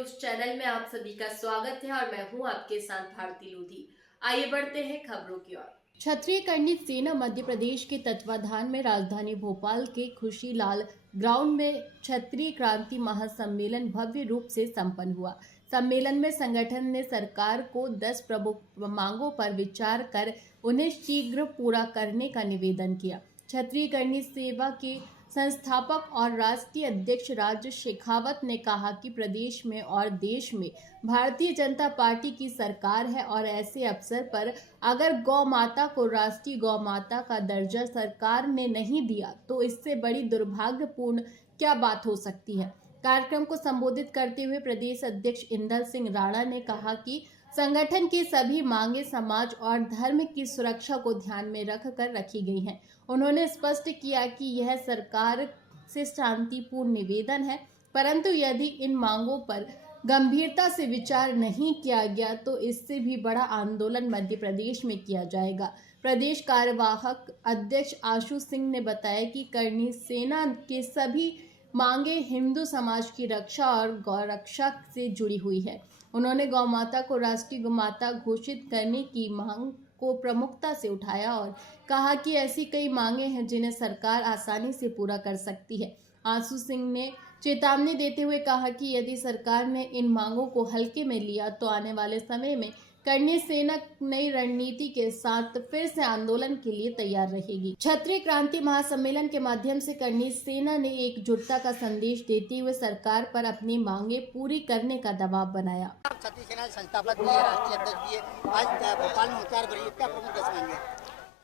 News channel में आप सभी का स्वागत है और मैं हूं आपके साथ भारती लोधी। आइए बढ़ते हैं खबरों की ओर। क्षत्रिय कर्णी सेना मध्य प्रदेश के तत्वाधान में राजधानी भोपाल के खुशीलाल ग्राउंड में क्षत्रिय क्रांति महासम्मेलन भव्य रूप से संपन्न हुआ। सम्मेलन में संगठन ने सरकार को 10 प्रमुख मांगों पर विचार कर उन्हें शीघ्र पूरा करने का निवेदन किया। क्षत्रिय कर्णी सेवा के संस्थापक और राष्ट्रीय अध्यक्ष राज शेखावत ने कहा कि प्रदेश में और देश में भारतीय जनता पार्टी की सरकार है और ऐसे अवसर पर अगर गौ माता को राष्ट्रीय गौ माता का दर्जा सरकार ने नहीं दिया तो इससे बड़ी दुर्भाग्यपूर्ण क्या बात हो सकती है। कार्यक्रम को संबोधित करते हुए प्रदेश अध्यक्ष इंदर सिंह राणा ने कहा कि संगठन की सभी मांगे समाज और धर्म की सुरक्षा को ध्यान में रखकर रखी गई हैं। उन्होंने स्पष्ट किया कि यह सरकार से शांतिपूर्ण निवेदन है, परंतु यदि इन मांगों पर गंभीरता से विचार नहीं किया गया तो इससे भी बड़ा आंदोलन मध्य प्रदेश में किया जाएगा। प्रदेश कार्यवाहक अध्यक्ष आशु सिंह ने बताया कि कर्णी सेना के सभी मांगे हिंदू समाज की रक्षा और गौरक्षा से जुड़ी हुई है। उन्होंने गौ माता को राष्ट्रीय गौ माता घोषित करने की मांग को प्रमुखता से उठाया और कहा कि ऐसी कई मांगे हैं जिन्हें सरकार आसानी से पूरा कर सकती है। आशु सिंह ने चेतावनी देते हुए कहा कि यदि सरकार ने इन मांगों को हल्के में लिया तो आने वाले समय में कर्णी सेना नई रणनीति के साथ फिर से आंदोलन के लिए तैयार रहेगी। क्षत्रिय क्रांति महासम्मेलन के माध्यम से कर्णी सेना ने एकजुटता का संदेश देते हुए सरकार पर अपनी मांगे पूरी करने का दबाव बनाया। क्षत्रिय सेना संस्थापक भी है, राष्ट्रीय अध्यक्ष भी है। आज भोपाल में होशियार बड़ी क्या प्रमुख दस मांगे?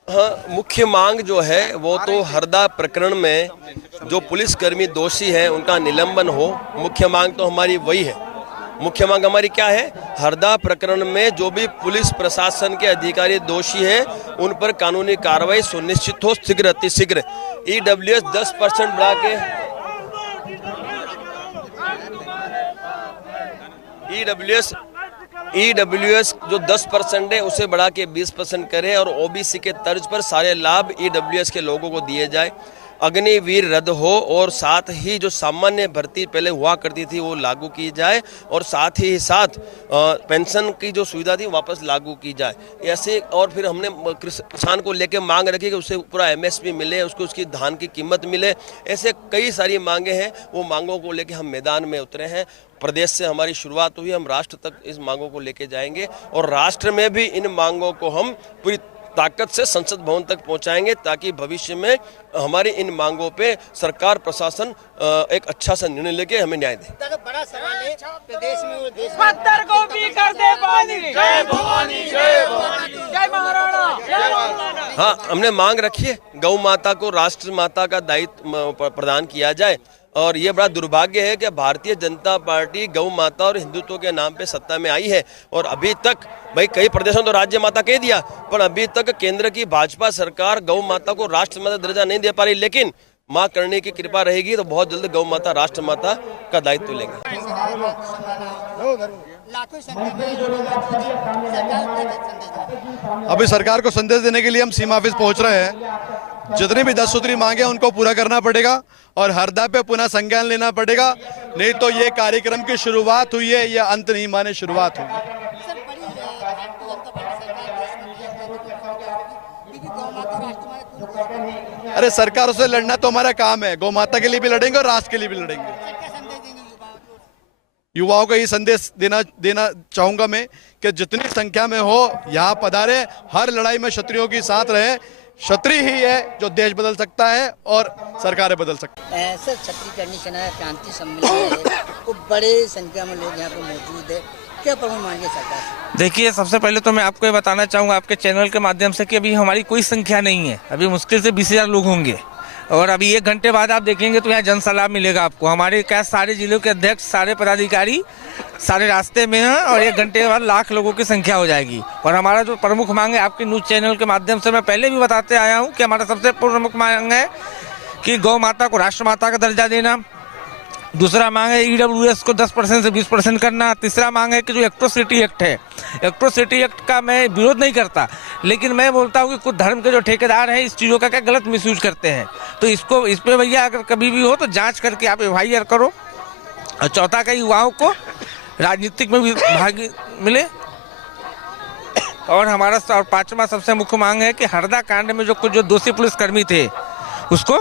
हाँ, मुख्य मांग जो है वो तो हरदा प्रकरण में जो पुलिसकर्मी दोषी हैं उनका निलंबन हो। मुख्य मांग तो हमारी वही है। मुख्य मांग हमारी क्या है? हरदा प्रकरण में जो भी पुलिस प्रशासन के अधिकारी दोषी हैं उन पर कानूनी कार्रवाई सुनिश्चित हो शीघ्र अतिशीघ्र। ईडब्ल्यूएस 10% बढ़ा के ईडब्ल्यूएस जो 10% है उसे बढ़ा के 20% करे और ओबीसी के तर्ज पर सारे लाभ ईडब्ल्यूएस के लोगों को दिए जाए। अग्निवीर रद्द हो और साथ ही जो सामान्य भर्ती पहले हुआ करती थी वो लागू की जाए और साथ ही साथ पेंशन की जो सुविधा थी वापस लागू की जाए। ऐसे और फिर हमने किसान को लेके मांग रखी कि उसे पूरा एमएसपी मिले, उसको उसकी धान की कीमत मिले। ऐसे कई सारी मांगे हैं, वो मांगों को लेके हम मैदान में उतरे हैं। प्रदेश से हमारी शुरुआत हुई, हम राष्ट्र तक इस मांगों को लेके जाएंगे और राष्ट्र में भी इन मांगों को हम पूरी ताकत से संसद भवन तक पहुंचाएंगे ताकि भविष्य में हमारी इन मांगों पे सरकार प्रशासन एक अच्छा सा निर्णय लेके हमें न्याय दे। बड़ा सवाल है प्रदेश में और देश में। पत्थर को भी कर दे पानी। जय भवानी, जय भवानी, जय महाराणा, जय महाराणा। हाँ, हमने मांग रखी है गौ माता को राष्ट्र माता का दायित्व प्रदान किया जाए और ये बड़ा दुर्भाग्य है कि भारतीय जनता पार्टी गौ माता और हिंदुत्व के नाम पे सत्ता में आई है और अभी तक भाई कई प्रदेशों तो राज्य माता कह दिया पर अभी तक केंद्र की भाजपा सरकार गौ माता को राष्ट्र माता दर्जा नहीं दे पा रही। लेकिन माँ करने की कृपा रहेगी तो बहुत जल्द गौ माता राष्ट्र माता का दायित्व लेंगे। अभी सरकार को संदेश देने के लिए हम सीमा ऑफिस पहुंच रहे हैं। जितनी भी 10 सूत्री मांगे उनको पूरा करना पड़ेगा और हरदा पे पुनः संज्ञान लेना पड़ेगा, नहीं तो ये कार्यक्रम की शुरुआत हुई है, यह अंत नहीं माने शुरुआत हुई। अरे सरकार से लड़ना तो हमारा काम है, गौ माता के लिए भी लड़ेंगे और राष्ट्र के लिए भी लड़ेंगे। युवाओं को ये संदेश देना चाहूंगा मैं कि जितनी संख्या में हो यहाँ पधारे, हर लड़ाई में क्षत्रियों की साथ रहे। क्षत्रिय ही है जो देश बदल सकता है और सरकारें बदल सकती है। सर, क्षत्रिय कर्णी सेना क्रांति सम्मेलन है, वो बड़े संख्या में लोग यहाँ पे मौजूद है, क्या प्रमुख मांगे सरकार? देखिए, सबसे पहले तो मैं आपको ये बताना चाहूँगा आपके चैनल के माध्यम से कि अभी हमारी कोई संख्या नहीं है। अभी मुश्किल से 20,000 लोग होंगे और अभी 1 घंटे बाद आप देखेंगे तो यहाँ जनसलाह मिलेगा आपको। हमारे क्या सारे जिलों के अध्यक्ष, सारे पदाधिकारी सारे रास्ते में हैं और 1 घंटे के बाद लाख लोगों की संख्या हो जाएगी। और हमारा जो प्रमुख मांग है आपके न्यूज़ चैनल के माध्यम से मैं पहले भी बताते आया हूँ कि हमारा सबसे प्रमुख मांग है कि गौ माता को राष्ट्र माता का दर्जा देना। दूसरा मांग है ईडब्ल्यूएस को 10% से 20% करना। तीसरा मांग है कि जो एट्रोसिटी एक्ट है, एट्रोसिटी एक्ट का मैं विरोध नहीं करता, लेकिन मैं बोलता हूँ कि कुछ धर्म के जो ठेकेदार हैं इस चीज़ों का क्या गलत मिसयूज करते हैं, तो इसको इस पे भैया अगर कभी भी हो तो जांच करके आप एफआईआर करो। और चौथा का युवाओं को राजनीतिक में भी भाग मिले। और हमारा और पांचवा सबसे मुख्य मांग है कि हरदा कांड में जो दोषी पुलिसकर्मी थे उसको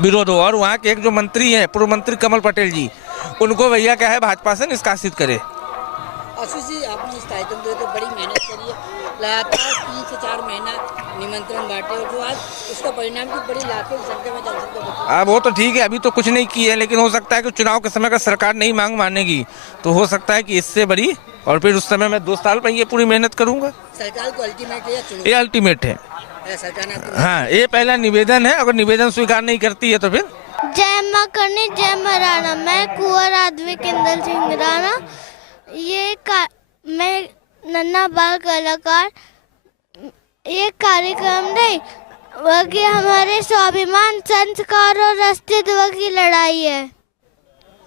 विरोध हो, और वहाँ के एक जो मंत्री हैं पूर्व मंत्री कमल पटेल जी, उनको भैया क्या है भाजपा से निष्कासित करे। आशीष जी, आपने इस कार्यक्रम के लिए तो बड़ी मेहनत करी है, लगातार 3 से 4 महीना निमंत्रण बांटे, और जो आज उसका परिणाम की बड़ी लाखों की संख्या में जनसंख्या। वो तो ठीक है, अभी तो कुछ नहीं की है, लेकिन हो सकता है कि चुनाव के समय अगर सरकार नहीं मांग मानेगी तो हो सकता है कि इससे बड़ी, और फिर उस समय मैं 2 साल पर ये पूरी मेहनत करूंगा। सरकार को अल्टीमेट है या चुनाव? ये अल्टीमेट है। सरकार ने हाँ, ये पहला निवेदन है, अगर निवेदन स्वीकार नहीं करती है तो फिर। जय माँ करनी जय महाराणा। मैं कुंवर आदमी किंदल सिंह राणा। मैं नन्हा बाल कलाकार। ये कार्यक्रम नहीं बल्कि हमारे स्वाभिमान, संस्कार और अस्तित्व की लड़ाई है।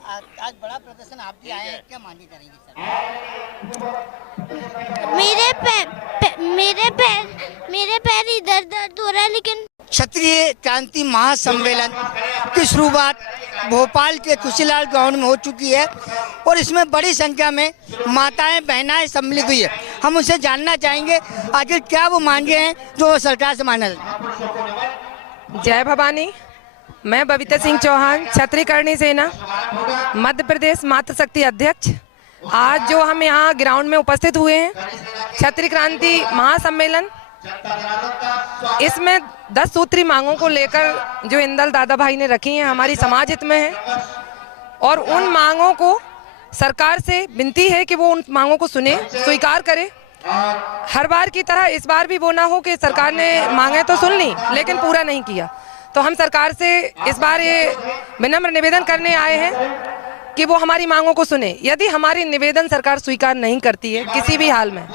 आज बड़ा प्रदर्शन आप भी आए हैं, क्या मांगे करेंगे सर? मेरे पैर इधर दर्द हो रहा है, लेकिन क्षत्रिय क्रांति महासम्मेलन की शुरुआत भोपाल के खुशीलाल ग्राउंड में हो चुकी है, और इसमें बड़ी संख्या में माताएं बहनाएं सम्मिलित हुई है। हम उनसे जानना चाहेंगे आखिर क्या वो मांगे हैं जो वो सरकार से मांगना चाहते। जय भवानी। मैं बबीता सिंह चौहान, क्षत्रिय करणी सेना, मध्य प्रदेश मातृशक्ति अध्यक्ष। आज जो हम यहाँ ग्राउंड में उपस्थित हुए हैं, क्षत्रिय क्रांति महासम्मेलन, इसमें 10 सूत्री मांगों को लेकर जो इंदल दादा भाई ने रखी हैं हमारी समाज हित में है, और उन मांगों को सरकार से विनती है कि वो उन मांगों को सुने, स्वीकार करे। हर बार की तरह इस बार भी वो ना हो कि सरकार ने मांगे तो सुन ली लेकिन पूरा नहीं किया। तो हम सरकार से इस बार ये विनम्र निवेदन करने आए हैं कि वो हमारी मांगों को सुने। यदि हमारी निवेदन सरकार स्वीकार नहीं करती है किसी भी हाल में,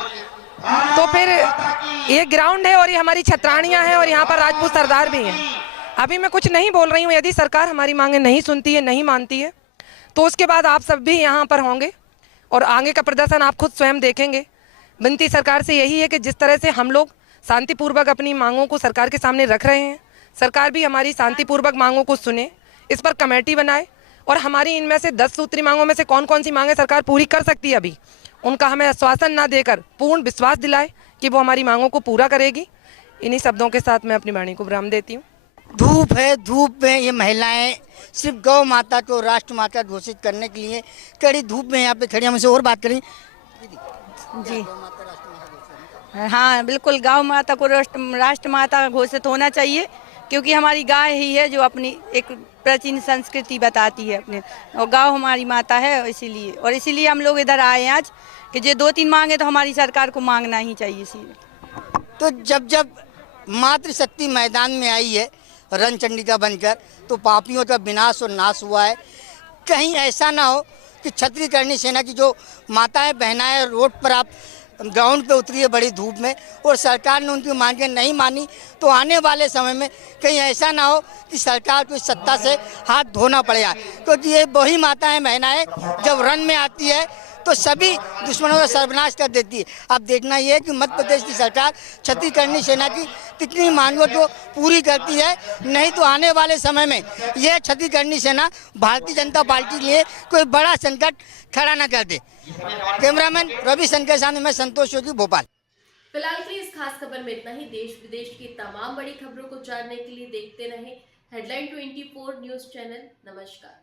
तो फिर ये ग्राउंड है और ये हमारी छतरानियां हैं और यहाँ पर राजपूत सरदार भी हैं। अभी मैं कुछ नहीं बोल रही हूँ। यदि सरकार हमारी मांगे नहीं सुनती है, नहीं मानती है, तो उसके बाद आप सब भी यहाँ पर होंगे और आगे का प्रदर्शन आप खुद स्वयं देखेंगे। विनती सरकार से यही है कि जिस तरह से हम लोग शांतिपूर्वक अपनी मांगों को सरकार के सामने रख रहे हैं, सरकार भी हमारी शांतिपूर्वक मांगों को सुने, इस पर कमेटी बनाए, और हमारी इनमें से 10 सूत्री मांगों में से कौन कौन सी मांगें सरकार पूरी कर सकती है अभी, उनका हमें आश्वासन ना देकर पूर्ण विश्वास दिलाए कि वो हमारी मांगों को पूरा करेगी। इन्हीं शब्दों के साथ मैं अपनी वाणी को विराम देती हूँ। धूप है, धूप में ये महिलाएं सिर्फ गौ माता को राष्ट्र माता घोषित करने के लिए कड़ी धूप में यहाँ पे खड़ी। हमसे और बात करें जी। हाँ बिल्कुल, गौ माता को राष्ट्र माता घोषित होना चाहिए, क्योंकि हमारी गाय ही है जो अपनी एक प्राचीन संस्कृति बताती है अपने, और गौ हमारी माता है। इसीलिए हम लोग इधर आए आज कि जो 2-3 मांगे तो हमारी सरकार को मांगना ही चाहिए। इसीलिए तो जब मातृशक्ति मैदान में आई है रणचंडिका बनकर, तो पापियों का विनाश और नाश हुआ है। कहीं ऐसा ना हो कि क्षत्रिय करणी सेना की जो माताएं बहनाएं रोड पर आप ग्राउंड पे उतरी है बड़ी धूप में, और सरकार ने उनकी मांगें नहीं मानी, तो आने वाले समय में कहीं ऐसा ना हो कि सरकार को इस सत्ता से हाथ धोना पड़ेगा। क्योंकि ये वही माताएं बहनाएं जब रण में आती है तो सभी दुश्मनों का सर्वनाश कर देती है। अब देखना ये है कि मध्य प्रदेश की सरकार क्षत्रिय करणी सेना की कितनी मांगों को पूरी करती है, नहीं तो आने वाले समय में यह क्षत्रिय करणी सेना भारतीय जनता पार्टी के लिए कोई बड़ा संकट खड़ा न कर दे। कैमरामैन रवि शंकर सामने मैं संतोष योगी, भोपाल। फिलहाल के इस खास खबर में इतना ही। देश विदेश की तमाम बड़ी खबरों को जानने के लिए देखते रहें हेडलाइन 24 न्यूज चैनल। नमस्कार।